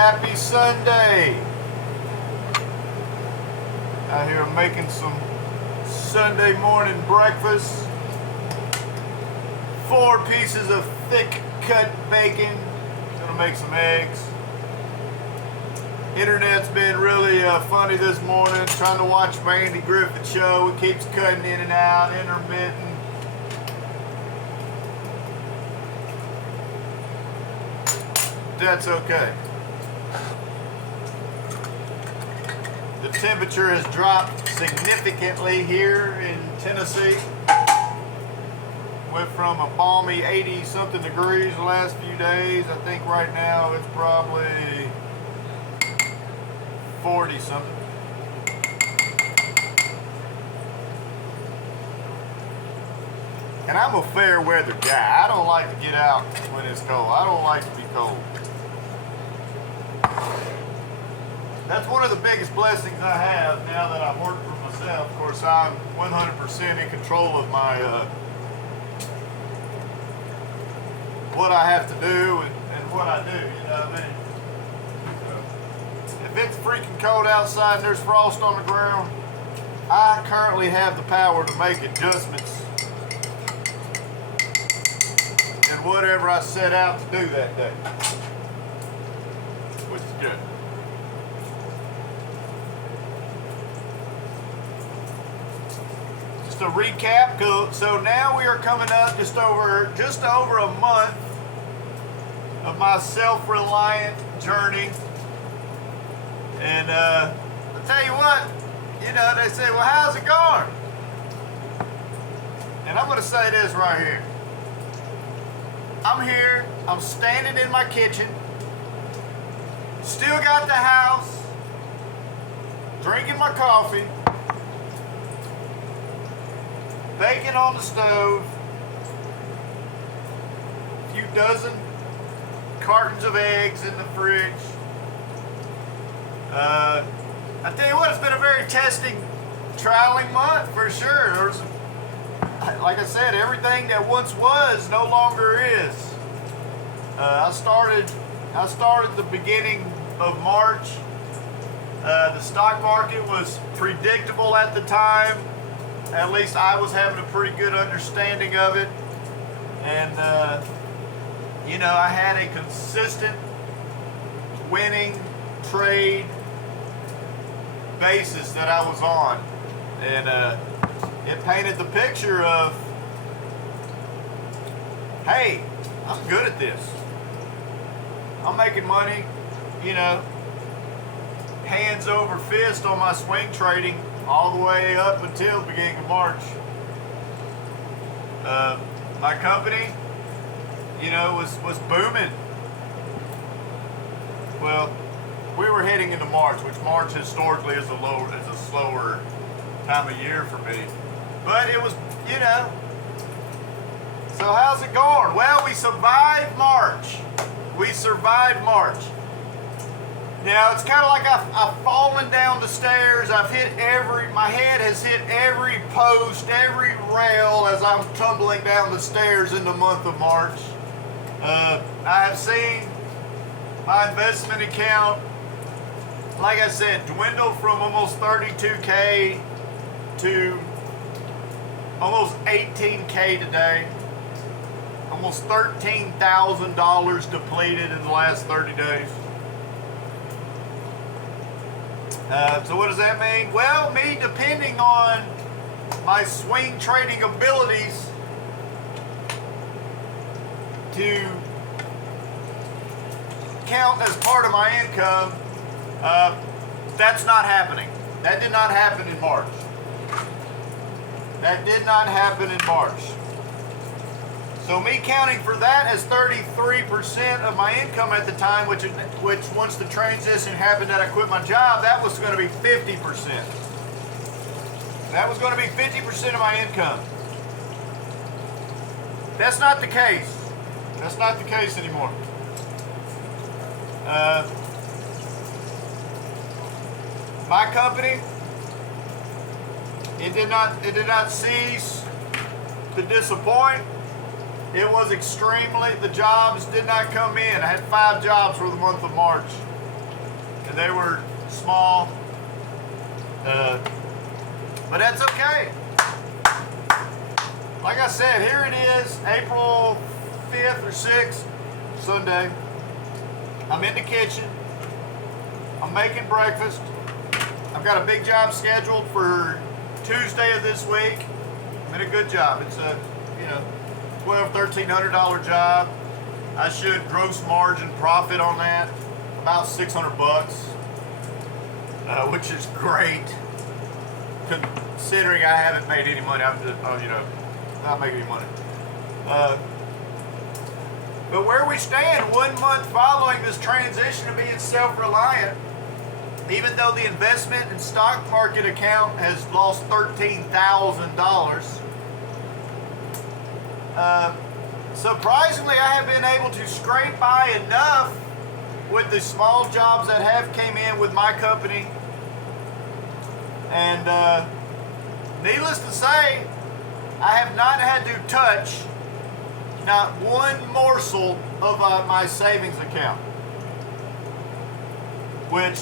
happy Sunday. Out here making some Sunday morning breakfast. 4 pieces of thick cut bacon. Gonna make some eggs. Internet's been really funny this morning. Trying to watch my Andy Griffith show. It keeps cutting in and out, intermittent. That's okay. The temperature has dropped significantly here in Tennessee. Went from a balmy 80 something degrees the last few days. I think right now it's probably 40 something. And I'm a fair weather guy. I don't like to get out when it's cold. I don't like to be cold. That's one of the biggest blessings I have now that I'm working for myself. Of course, I'm 100% in control of my what I have to do and what I do. You know what I mean? If it's freaking cold outside and there's frost on the ground, I currently have the power to make adjustments in whatever I set out to do that day, which is good. To recap, so now we are coming up just over a month of my self-reliant journey, and I'll tell you what, you know, they say, well, how's it going? And I'm going to say this right here. I'm standing in my kitchen, still got the house, drinking my coffee, bacon on the stove, a few dozen cartons of eggs in the fridge. I tell you what, it's been a very testing, trialing month for sure. There's, like I said, everything that once was no longer is. I started the beginning of March. The stock market was predictable at the time. At least I was having a pretty good understanding of it. And, you know, I had a consistent winning trade basis that I was on. And it painted the picture of, hey, I'm good at this. I'm making money, you know, hands over fist on my swing trading all the way up until the beginning of March. My company, you know, was booming. Well, we were heading into March, which March historically is a slower time of year for me. But it was, you know. So how's it going? Well, we survived March. Now, it's kind of like I've fallen down the stairs. My head has hit every post, every rail as I'm tumbling down the stairs in the month of March. I have seen my investment account, like I said, dwindle from almost 32K to almost 18K today. Almost $13,000 depleted in the last 30 days. So what does that mean? Well, me depending on my swing trading abilities to count as part of my income, that's not happening. That did not happen in March. So me counting for that as 33% of my income at the time, which once the transition happened that I quit my job, that was going to be 50%. That was going to be 50% of my income. That's not the case. That's not the case anymore. My company, it did not cease to disappoint. It was extremely, the jobs did not come in. I had 5 jobs for the month of March. and they were small, but that's okay. Like I said, here it is, April 5th or 6th, Sunday. I'm in the kitchen. I'm making breakfast. I've got a big job scheduled for Tuesday of this week. I'm in a good job. It's a, $1,200–1,300 job. I should gross margin profit on that about $600, which is great considering I haven't made any money. I'm just, not making any money. But where we stand 1 month following this transition to being self-reliant, even though the investment and stock market account has lost $13,000, surprisingly, I have been able to scrape by enough with the small jobs that have came in with my company. And needless to say, I have not had to touch not one morsel of my savings account, which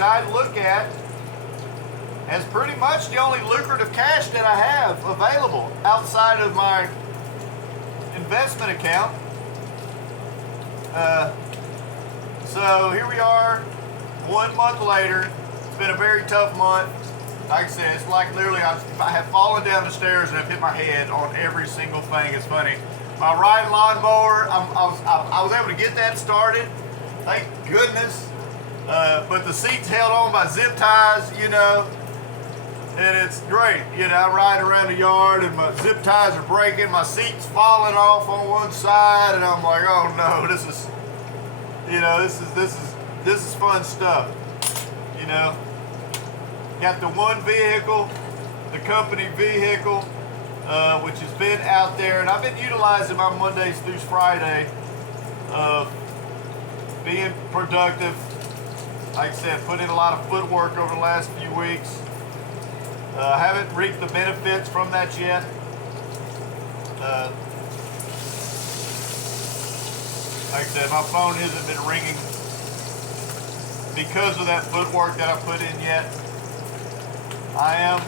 I look at as pretty much the only lucrative cash that I have available outside of my investment account. So here we are, 1 month later. It's been a very tough month. Like I said, it's like literally I have fallen down the stairs and I've hit my head on every single thing. It's funny. My riding lawnmower, I was able to get that started. Thank goodness. But the seat's held on by zip ties, and it's great. I ride around the yard and my zip ties are breaking. My seat's falling off on one side, and I'm like, oh no, this is fun stuff. Got the one vehicle, the company vehicle, which has been out there, and I've been utilizing my Mondays through Friday of being productive. Like I said, put in a lot of footwork over the last few weeks. Haven't reaped the benefits from that yet. Like I said, my phone hasn't been ringing because of that footwork that I put in yet. I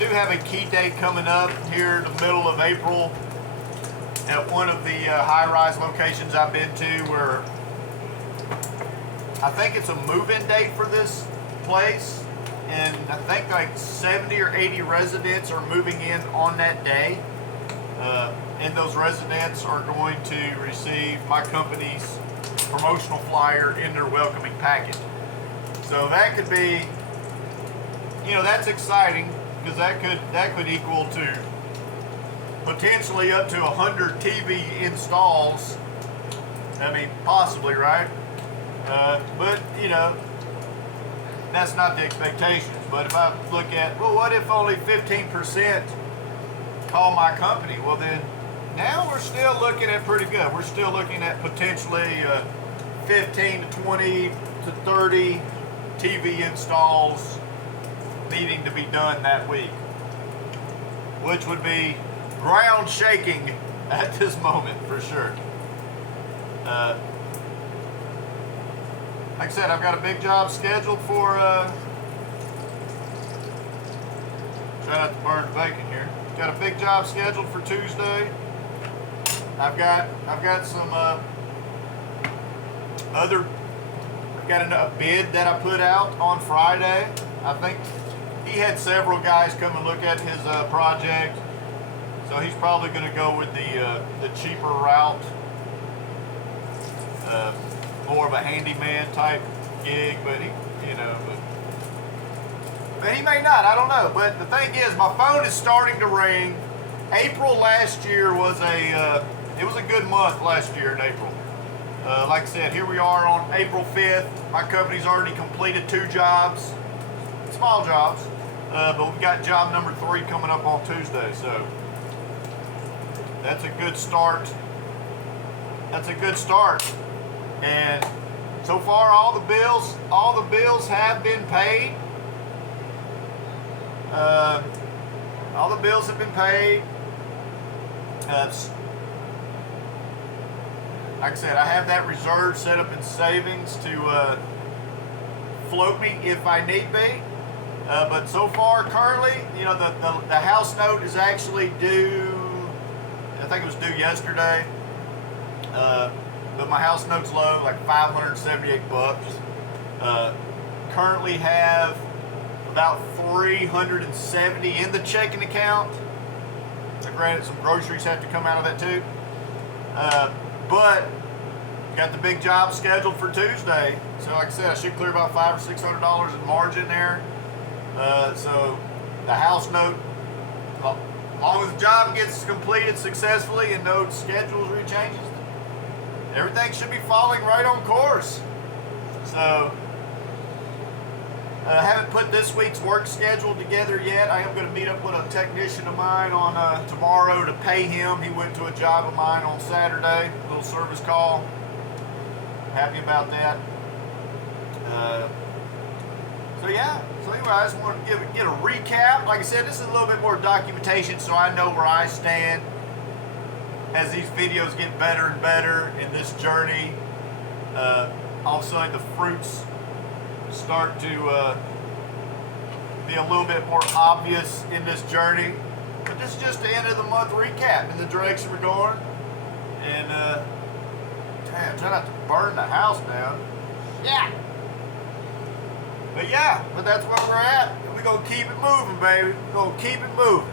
do have a key date coming up here in the middle of April at one of the high-rise locations I've been to, where I think it's a move-in date for this place, and I think like 70 or 80 residents are moving in on that day, and those residents are going to receive my company's promotional flyer in their welcoming packet. So that could be, that's exciting, because that could equal to potentially up to 100 TV installs. I mean, possibly, right? But that's not the expectations. But if I look at, well, what if only 15% call my company? Well, then now we're still looking at pretty good. We're still looking at potentially 15 to 20 to 30 TV installs needing to be done that week, which would be ground shaking at this moment for sure. Like I said, I've got a big job scheduled for, try not to burn the bacon here. Got a big job scheduled for Tuesday. I've got some I've got a bid that I put out on Friday. I think he had several guys come and look at his project, so he's probably going to go with the cheaper route, more of a handyman type gig. But but he may not. I don't know. But the thing is, my phone is starting to ring. April last year was it was a good month last year in April. Like I said, here we are on April 5th. My company's already completed 2 jobs, small jobs, but we've got job number 3 coming up on Tuesday. So that's a good start. That's a good start. And so far, all the bills have been paid. All the bills have been paid. like I said, I have that reserve set up in savings to float me if I need be. But so far, currently, you know, the house note is actually due. I think it was due yesterday. But my house note's low, like $578. Currently have about $370 in the checking account. So granted, some groceries have to come out of that too. But got the big job scheduled for Tuesday. So like I said, I should clear about $500 or $600 in margin there. So the house note, as long as the job gets completed successfully and no schedules rechanges, everything should be falling right on course. So I haven't put this week's work schedule together yet. I am going to meet up with a technician of mine on tomorrow to pay him. He went to a job of mine on Saturday, a little service call. Happy about that. So yeah, so anyway, I just wanted to get a recap. Like I said, this is a little bit more documentation so I know where I stand as these videos get better and better in this journey. All of a sudden the fruits start to be a little bit more obvious in this journey. But this is just the end of the month recap in the direction we're going. And damn, try not to burn the house down. Yeah. But yeah, but that's where we're at. We're gonna keep it moving, baby. We're gonna keep it moving.